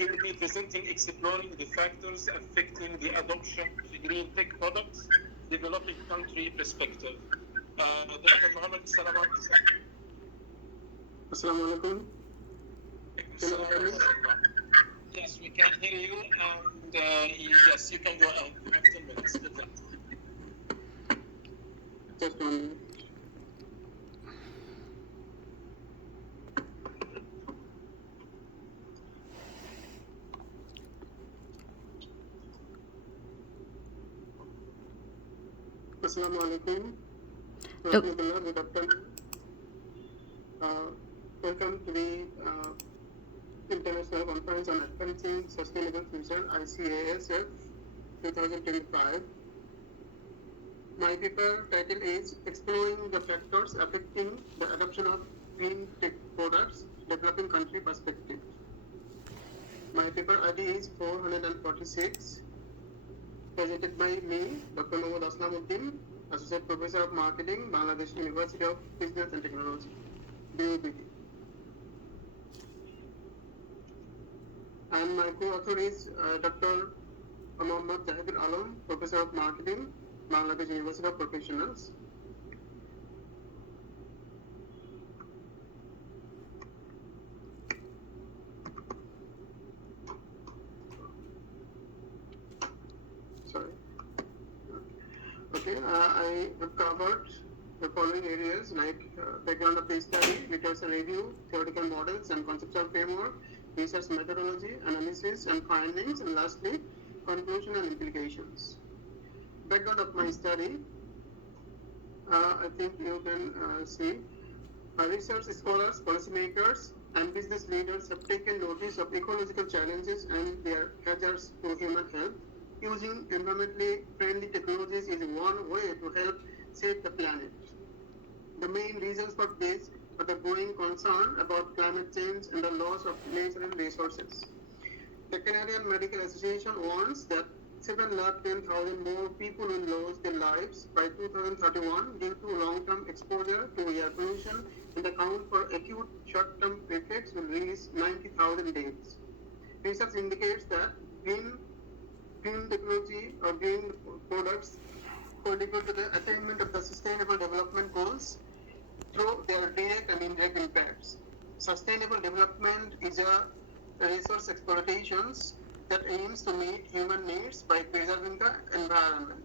he will be presenting exploring the factors affecting the adoption of green tech products, developing country perspective. Dr. Mohamed, salam alaikum. Assalamu alaikum. Can you hear me? Yes, we can hear you, and yes, you can go ahead. You have 10 minutes. Just 1 minute. Assalamu alaikum. Good afternoon. Welcome to the International Conference on Advancing Sustainable Future, ICASF 2025. My paper title is Exploring the Factors Affecting the Adoption of Green Tech Products, Developing Country Perspective. My paper ID is 446, presented by me, Dr. Mohamed, Associate Professor of Marketing, Bangladesh University of Business and Technology, BUBT. And my co-author is Dr. Mohamed Alam, Professor of Marketing, Bangladesh University of Professionals. Sorry. Okay, I have covered the following areas like background of the study, literature review, theoretical models and conceptual framework, research methodology, analysis and findings, and lastly, conclusion and implications. Background of my study, I think you can see. Research scholars, policymakers, and business leaders have taken notice of ecological challenges and their hazards to human health. Using environmentally friendly technologies is one way to help save the planet. The main reasons for this are the growing concern about climate change and the loss of natural resources. The Canadian Medical Association warns that 710,000 more people will lose their lives by 2031 due to long-term exposure to air pollution, and the count for acute short-term effects will reach 90,000 deaths. Research indicates that green technology or green products contribute to the attainment of the Sustainable Development Goals through their direct and indirect impacts. Sustainable development is a resource exploitations that aims to meet human needs by preserving the environment.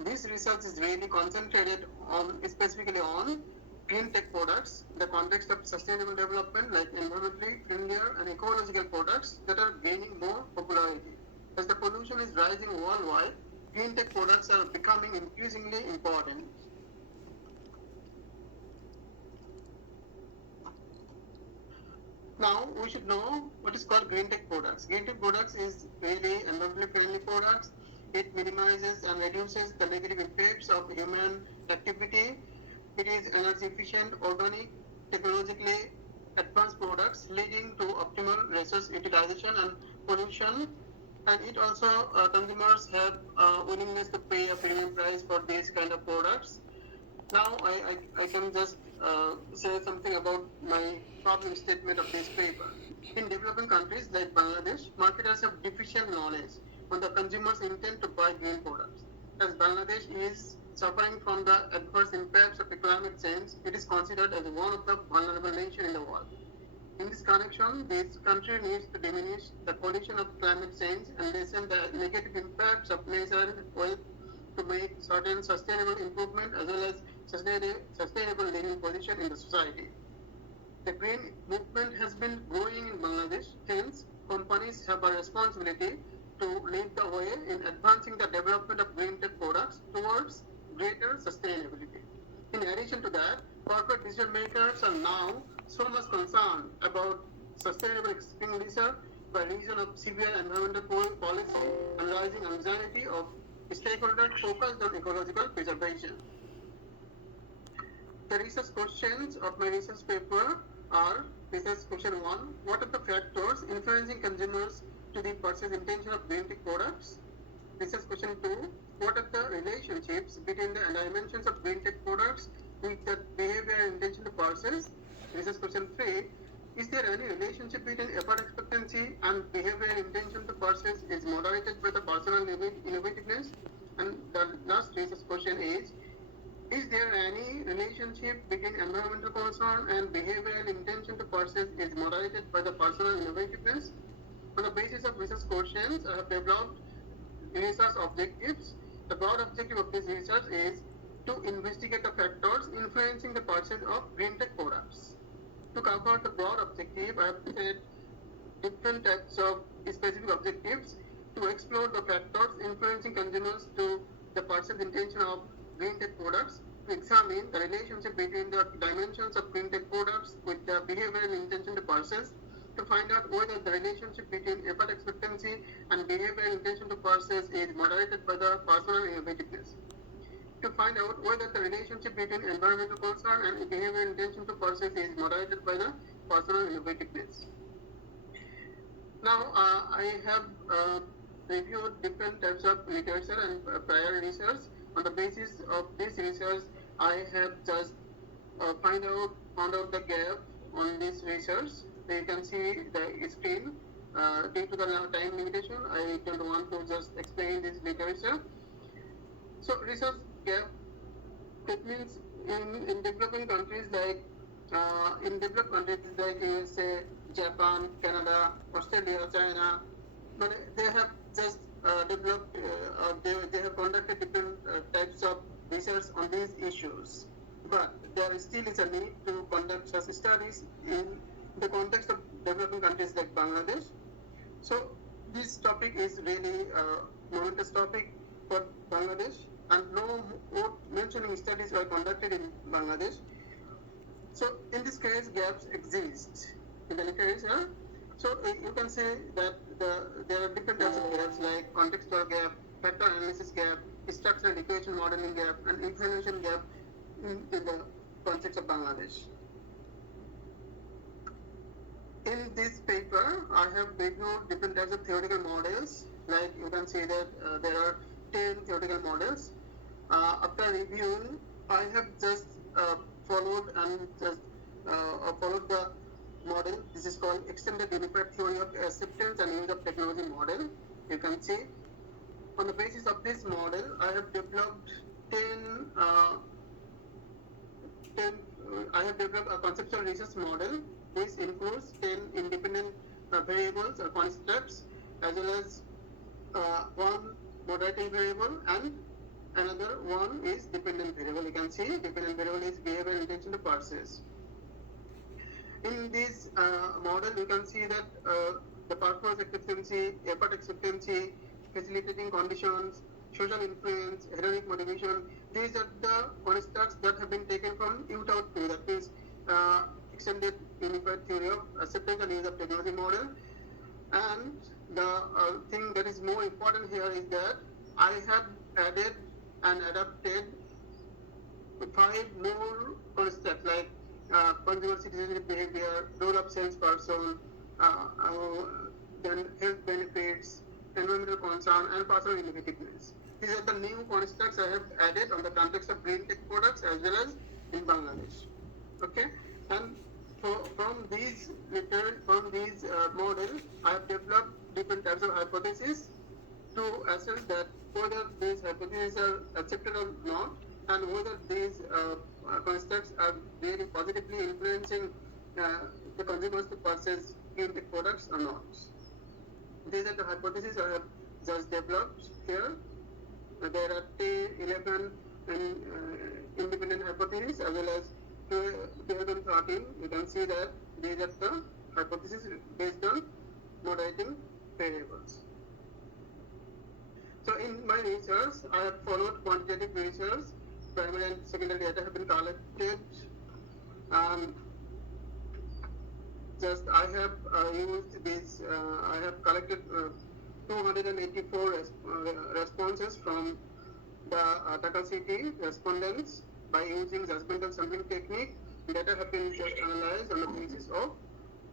This research is really concentrated on, specifically on green tech products, the context of sustainable development like environmentally friendlier and ecological products that are gaining more popularity. As the pollution is rising worldwide, green tech products are becoming increasingly important. Now, we should know what is called green tech products. Green tech products is really environmentally friendly products. It minimizes and reduces the negative effects of human activity. It is energy efficient, organic, technologically advanced products leading to optimal resource utilization and pollution. And it also, consumers have willingness to pay a premium price for these kind of products. Now I can just say something about my problem statement of this paper. In developing countries like Bangladesh, marketers have deficient knowledge on the consumer's intent to buy green products. As Bangladesh is suffering from the adverse impacts of the climate change, it is considered as one of the vulnerable nations in the world. In this connection, this country needs to diminish the condition of climate change and lessen the negative impacts of natural wealth to make certain sustainable improvement as well as sustainable living position in the society. The green movement has been growing in Bangladesh, hence companies have a responsibility to lead the way in advancing the development of green tech products towards greater sustainability. In addition to that, corporate decision makers are now so much concerned about sustainable expenditure by reason of severe environmental policy and rising anxiety of stakeholders focused on ecological preservation. The research questions of my research paper are: research question 1, what are the factors influencing consumers to the purchase intention of green tech products? Research question 2, what are the relationships between the dimensions of green tech products with the behavior and intention to purchase? Research question 3, Is there any relationship between effort expectancy and behavioral intention to persist is moderated by the personal innovativeness? And the last research question is there any relationship between environmental concern and behavioral intention to persist is moderated by the personal innovativeness? On the basis of research questions, I have developed research objectives. The broad objective of this research is to investigate the factors influencing the purchase of green tech products. To cover the broad objective, I have set different types of specific objectives to explore the factors influencing consumers to the purchase intention of green tech products, to examine the relationship between the dimensions of green tech products with the behavioral intention to purchase, to find out whether the relationship between effort expectancy and behavioral intention to purchase is moderated by the personal innovativeness, to find out whether the relationship between environmental concern and behavioral intention to purchase is moderated by the personal innovativeness. Now, I have reviewed different types of literature and prior research. On the basis of this research, I have just found out the gap on this research. So you can see the screen. Due to the time limitation, I don't want to just explain this literature. So research gap, that means in developing countries like USA, Japan, Canada, Australia, China, but they have just developed, they have conducted different types of research on these issues. But there still is a need to conduct such studies in the context of developing countries like Bangladesh. So this topic is really a momentous topic for Bangladesh, and no mentioning studies were conducted in Bangladesh. So in this case, gaps exist in the literature. So you can say that there are different types of gaps like contextual gap, factor analysis gap, structural equation modeling gap, and information gap in the context of Bangladesh. In this paper, I have reviewed different types of theoretical models. Like you can see that there are 10 theoretical models. After reviewing, I have just followed the model. This is called Extended Unified Theory of Acceptance and Use of Technology model. You can see on the basis of this model, I have developed I have developed a conceptual research model. This includes 10 independent variables or constructs, as well as one moderating variable, and another one is dependent variable. You can see dependent variable is behavioral intention to purchase. In this model, you can see that the purpose expectancy, effort expectancy, facilitating conditions, social influence, heroic motivation, these are the constructs that have been taken from UTOUT2, that means Extended Unified Theory of Acceptance and Use of Technology model. And the thing that is more important here is that I have added and adapted 5 more constructs like consumer citizenship behavior, role of salesperson, then health benefits, environmental concern, and personal innovativeness. These are the new constructs I have added on the context of green tech products as well as in Bangladesh. Okay, and so from these models, I have developed different types of hypotheses to assess that whether these hypotheses are accepted or not, and whether these constructs are really positively influencing the consumers to purchase green tech products or not. These are the hypotheses I have just developed here. There are 11 independent hypotheses as well as 12 and 13. You can see that these are the hypotheses based on moderating variables. So in my research, I have followed quantitative research. Primary and secondary data have been collected. I have used this. I have collected 284 responses from the Tata City respondents by using judgmental sampling technique. Data have been just analyzed on the basis of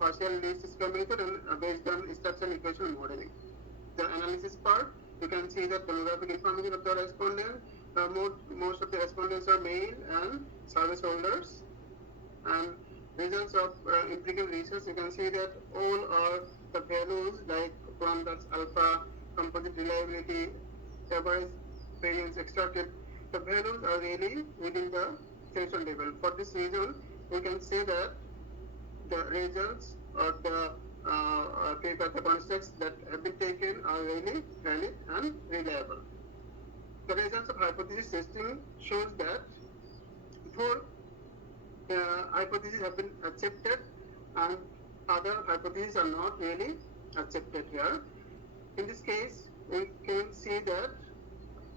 partial least square method and based on structural equation modeling. The analysis part, you can see that demographic information of the respondent. Most of the respondents are male and service holders, and results of empirical research, you can see that all are the values like parameters alpha, composite reliability, average variance extracted. The values are really within the threshold level. For this reason, we can say that the results or the constructs that have been taken are really valid and reliable. The results of hypothesis testing shows that four hypotheses have been accepted and other hypotheses are not really accepted here. In this case, we can see that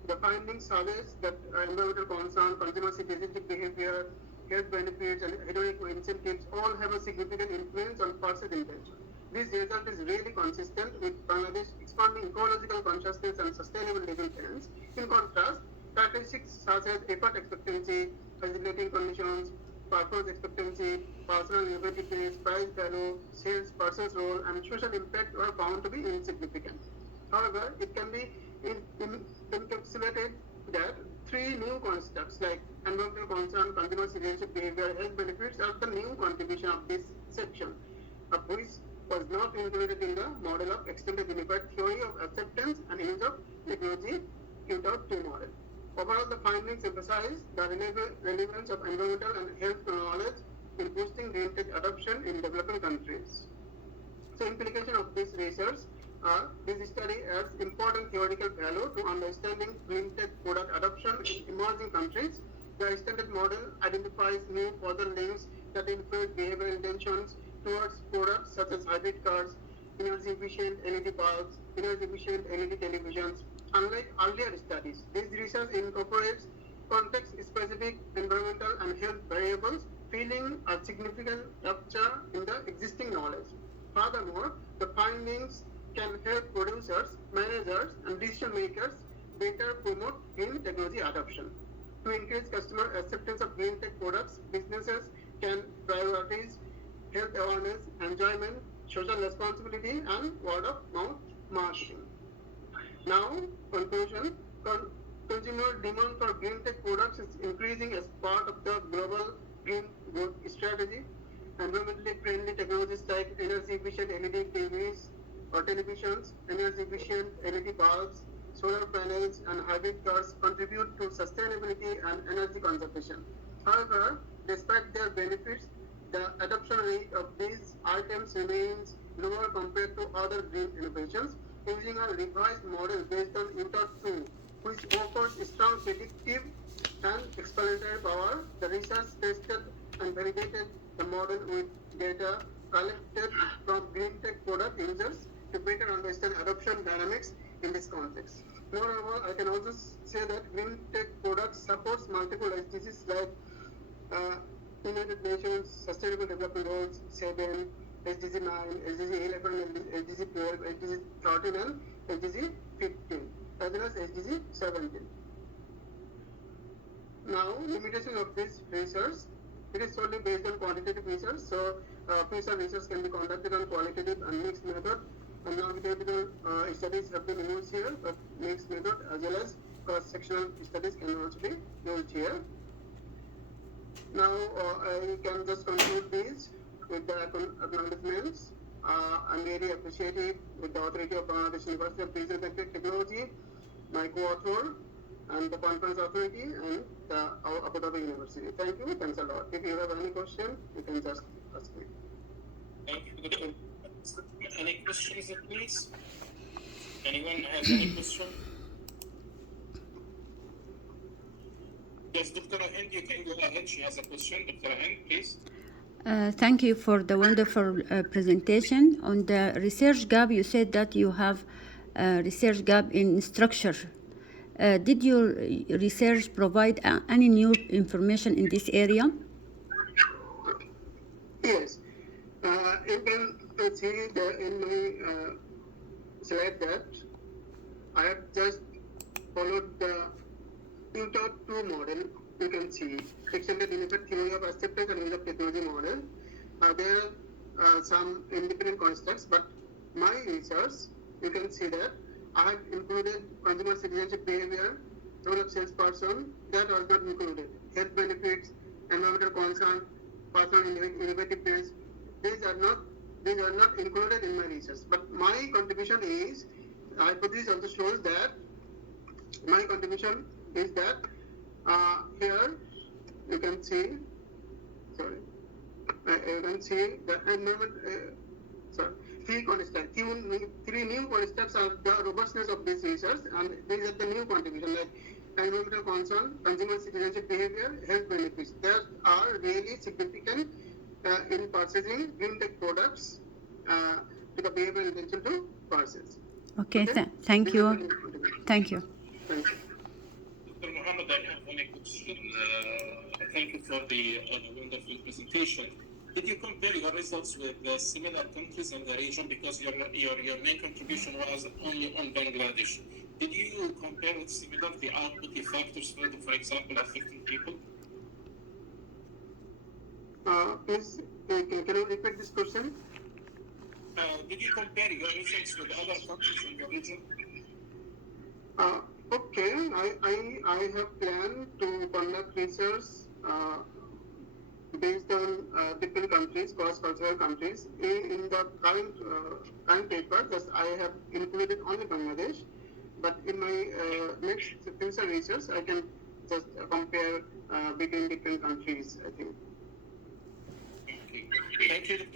the findings suggest that environmental concern, consumer-specific behavior, health benefits, and hedonic incentives all have a significant influence on purchase intention. This result is really consistent with Bangladesh expanding ecological consciousness and sustainable living trends. In contrast, characteristics such as effort expectancy, facilitating conditions, purpose expectancy, personal innovativeness, price value, sales person's role, and social impact were found to be insignificant. However, it can be encapsulated that three new constructs like environmental concern, consumer citizenship behavior, health benefits are the new contribution of this section, of which was not included in the model of extended unified theory of acceptance and use of technology Q.2 model. Overall, the findings emphasize the relevance of environmental and health knowledge in boosting green tech adoption in developing countries. So, implication of this research this study adds important theoretical value to understanding green tech product adoption in emerging countries. The extended model identifies new further links that influence behavioral intentions towards products such as hybrid cars, energy efficient LED bulbs, energy efficient LED televisions. Unlike earlier studies, this research incorporates context-specific environmental and health variables, filling a significant rupture in the existing knowledge. Furthermore, the findings can help producers, managers, and decision makers better promote green technology adoption. To increase customer acceptance of green tech products, businesses can prioritize health awareness, enjoyment, social responsibility, and word of mouth marketing. Now, conclusion. Consumer demand for green tech products is increasing as part of the global green growth strategy. Environmentally friendly technologies like energy efficient LED TVs or televisions, energy efficient LED bulbs, solar panels, and hybrid cars contribute to sustainability and energy conservation. However, despite their benefits, the adoption rate of these items remains lower compared to other green innovations. Using a revised model based on Q.2, which offers strong predictive and explanatory power, the research tested and validated the model with data collected from green tech product users to better understand adoption dynamics in this context. Moreover, I can also say that green tech products supports multiple SDGs like United Nations Sustainable Development Goals 7, SDG 9, SDG 11, SDG 12, SDG 13, and SDG 15, as well as SDG 17. Now, limitation of this research, it is solely based on quantitative research, so future research can be conducted on qualitative and mixed method, and longitudinal studies have been used here, but mixed method as well as cross-sectional studies can also be used here. Now, I can just conclude these with the acknowledgements. I'm very appreciative with the authority of Bangladesh University of Business and Technology, my co-author, and the conference authority, and the Abu Dhabi University. Thank you. Thanks a lot. If you have any question, you can just ask me. Thank you, Dr. Any questions, please? Anyone has any question? Yes, Dr. Hind, you can go ahead. She has a question. Dr. Hind, please. Thank you for the wonderful presentation. On the research gap, you said that you have a research gap in structure. Did your research provide any new information in this area? Yes. You can see in my slide that I have just followed the Q.2 model. You can see extended unified theory of acceptance and use of technology model. There are some independent constructs, but my research, you can see that I have included consumer citizenship behavior, role of salesperson, that was not included. Health benefits, environmental concern, personal innovative fields. These are not included in my research. But my contribution is, hypothesis also shows that my contribution is that here you can see, sorry, you can see the environment. Three new constructs are the robustness of this research, and these are the new contribution like environmental concern, consumer citizenship behavior, health benefits. They are really significant in purchasing green tech products to the behavioral intention to purchase. Okay, thank you. Thank you. Thank you. Dr. Mohamed, I have one question. Thank you for the wonderful presentation. Did you compare your results with similar countries in the region, because your main contribution was only on Bangladesh? Did you compare with similar the output factors, for example, affecting people? Please, can you repeat this question? Did you compare your results with other countries in the region? Okay, I have planned to conduct research based on different countries, cross-cultural countries. In the current paper, just I have included only Bangladesh, but in my next future research, I can just compare between different countries, I think. Okay. Thank you.